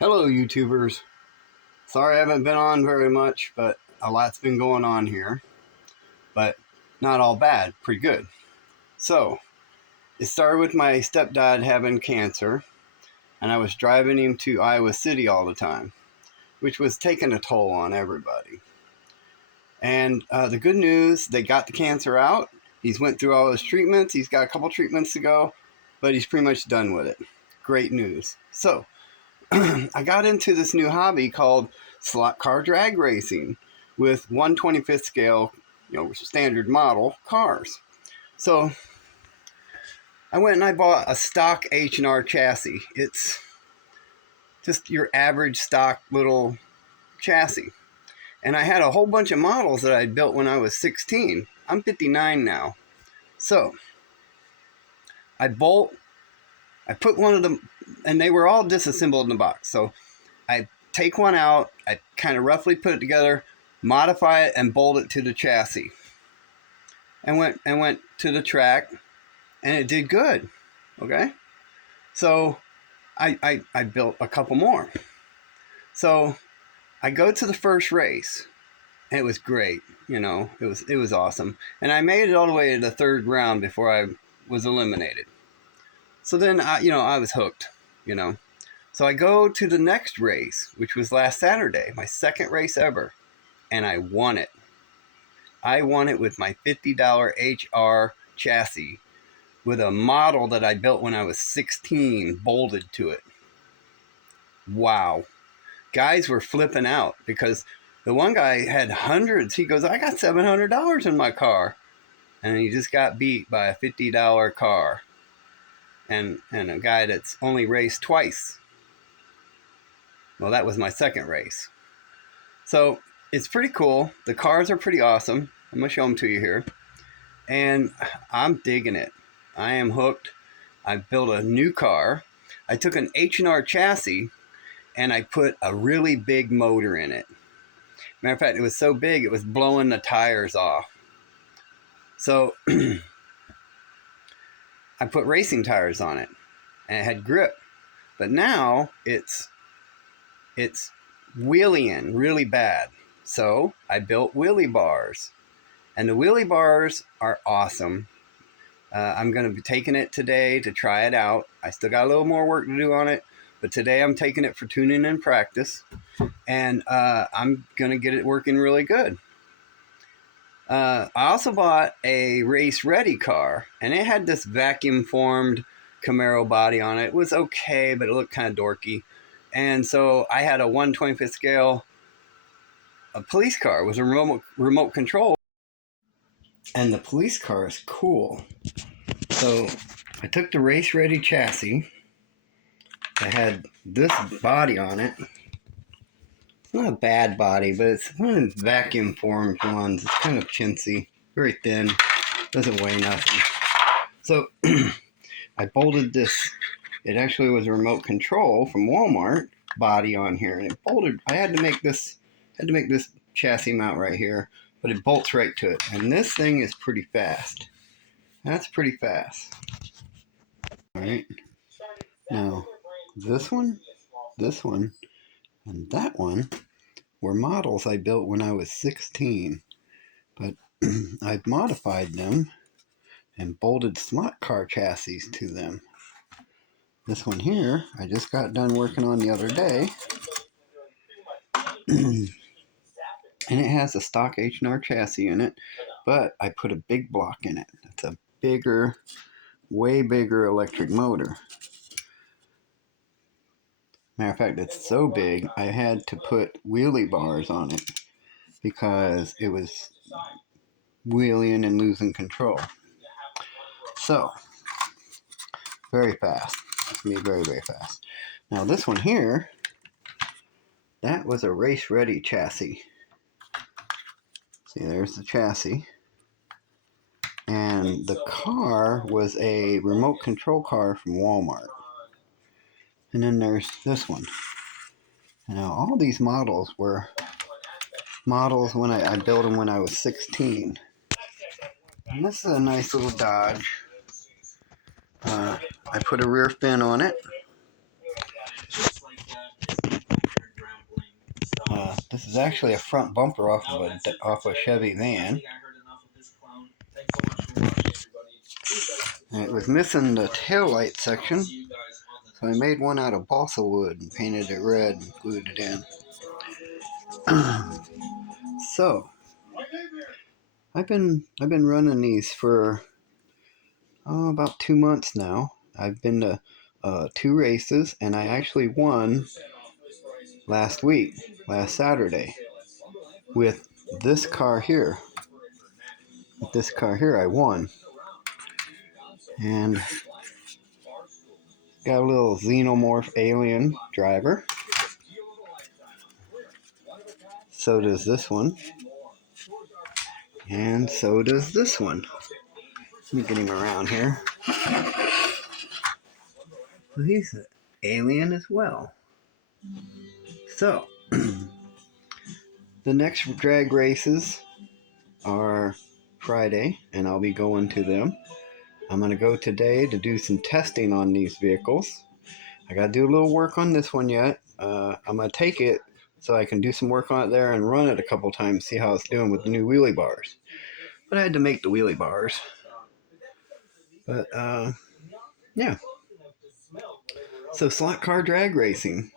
Hello, YouTubers. Sorry I haven't been on very much, but a lot's been going on here. But not all bad, pretty good. So, it started with my stepdad having cancer, and I was driving him to Iowa City all the time, which was taking a toll on everybody. And the good news, they got the cancer out. He's went through all his treatments. He's got a couple treatments to go, but he's pretty much done with it. Great news. So, I got into this new hobby called slot car drag racing with 1/25th scale, standard model cars. So I went and I bought a stock H&R chassis. It's just your average stock little chassis. And I had a whole bunch of models that I'd built when I was 16. I'm 59 now. So I put one of them, and they were all disassembled in the box. So I take one out, I kind of roughly put it together, modify it, and bolt it to the chassis. And went to the track, and it did good. Okay? So I built a couple more. So I go to the first race, and it was great. It was awesome. And I made it all the way to the third round before I was eliminated. So then I was hooked, So I go to the next race, which was last Saturday, my second race ever, and I won it. I won it with my $50 HR chassis with a model that I built when I was 16 bolted to it. Wow. Guys were flipping out because the one guy had hundreds. He goes, I got $700 in my car. And he just got beat by a $50 car. And a guy that's only raced twice. Well, that was my second race. So it's pretty cool. The cars are pretty awesome. I'm going to show them to you here. And I'm digging it. I am hooked. I built a new car. I took an H&R chassis and I put a really big motor in it. Matter of fact, it was so big it was blowing the tires off. So I put racing tires on it, and it had grip. But now it's wheeling really bad. So I built wheelie bars, and the wheelie bars are awesome. I'm going to be taking it today to try it out. I still got a little more work to do on it, but today I'm taking it for tuning and practice, and I'm going to get it working really good. I also bought a race-ready car, and it had this vacuum-formed Camaro body on it. It was okay, but it looked kind of dorky. And so I had a 1/25th scale police car with a remote control. And the police car is cool. So I took the race-ready chassis. I had this body on it. It's not a bad body, but it's one of those vacuum formed ones. It's kind of chintzy, very thin, doesn't weigh nothing. So I bolted this. It actually was a remote control from Walmart body on here, and it bolted. I had to make this chassis mount right here, but it bolts right to it. And this thing is pretty fast. That's pretty fast. All right. Now this one, and that one were models I built when I was 16, but I've modified them and bolted slot car chassis to them. This one here, I just got done working on the other day, and it has a stock H&R chassis in it, but I put a big block in it. It's a bigger, way bigger electric motor. Matter of fact, it's so big, I had to put wheelie bars on it because it was wheeling and losing control. So, very fast. It's going to be very, very fast. Now, this one here, that was a race-ready chassis. See, there's the chassis. And the car was a remote control car from Walmart. And then there's this one. Now, all these models were models when I built them when I was 16. And this is a nice little Dodge. I put a rear fin on it. is actually a front bumper off of a Chevy van. And it was missing the taillight section, so I made one out of balsa wood and painted it red and glued it in. So I've been running these for about 2 months now. I've been to 2 races, and I actually won last Saturday, with this car here. With this car here, I won, and got a little xenomorph alien driver. So does this one, and so does this one. Let me get him around here. So he's an alien as well. So the next drag races are Friday, and I'll be going to them. I'm going to go today to do some testing on these vehicles. I got to do a little work on this one yet. I'm going to take it so I can do some work on it there and run it a couple times, see how it's doing with the new wheelie bars. But I had to make the wheelie bars. But, yeah. So, slot car drag racing.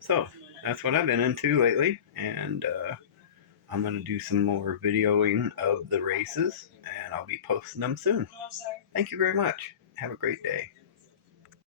So, that's what I've been into lately, and I'm going to do some more videoing of the races, and I'll be posting them soon. Thank you very much. Have a great day.